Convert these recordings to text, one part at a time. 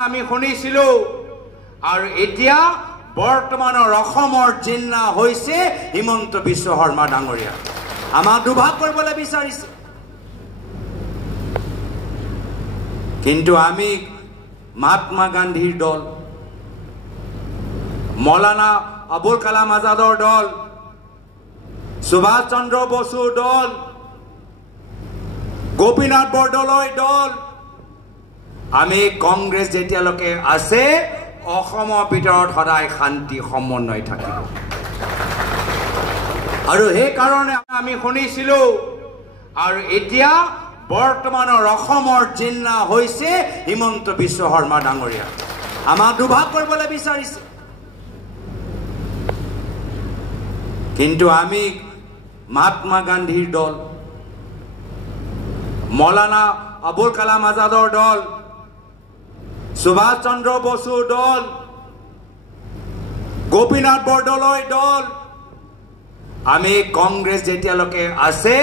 আমি শুনিছিলো আৰু এতিয়া বৰ্তমানৰ অসমৰ জিন্না হৈছে হিমন্ত বিশ্ব শৰ্মা ডাঙৰীয়া আমাক দুভাগ কৰিবলৈ বিচাৰিছে কিন্তু আমি মহাত্মা গান্ধীৰ দল মৌলানা আবুল কালাম আজাদৰ দল সুভাষ চন্দ্ৰ বসুৰ দল গোপীনাথ বৰদলৈৰ দল আমি কংগ্ৰেছ যেতিয়ালৈকে আছে অসমৰ ভিতৰত সদায় শান্তি সমন্বয় থাকিব আৰু সেই কাৰণে আমি শুনিছিলো আৰু এতিয়া বৰ্তমানৰ অসমৰ জিন্না হৈছে হিমন্ত বিশ্ব শৰ্মা ডাঙৰীয়া আমাক দুভাগ কৰিবলৈ বিচাৰিছে কিন্তু আমি মহাত্মা গান্ধীৰ দল মৌলানা আবুল কালাম আজাদৰ দল সুভাষ চন্দ্ৰ বসুৰ দল গোপীনাথ বৰদলৈৰ দল আমি কংগ্ৰেছ যেতিয়ালৈকে আছে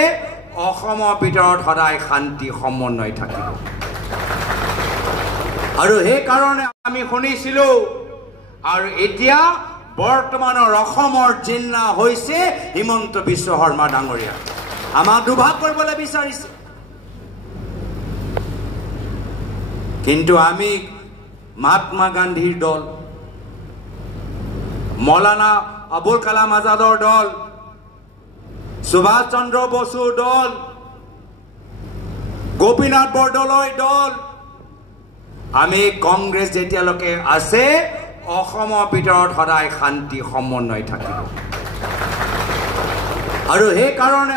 অসমৰ ভিতৰত সদায় শান্তি সমন্বয় থাকিব আৰু সেই কাৰণে আমি শুনিছিলো আৰু এতিয়া বৰ্তমানৰ অসমৰ জিন্না হৈছে হিমন্ত বিশ্ব শৰ্মা ডাঙৰীয়া আমাক দুভাগ কৰিবলৈ বিচাৰিছে কিন্তু আমি মহাত্মা গান্ধীৰ দল মৌলানা আবুল কালাম আজাদৰ দল সুভাষ চন্দ্ৰ বসুৰ দল গোপীনাথ বৰদলৈৰ দল আমি কংগ্ৰেছ যেতিয়ালৈকে আছে অসমৰ ভিতৰত সদায় শান্তি সমন্বয় থাকিব আৰু সেই কাৰণে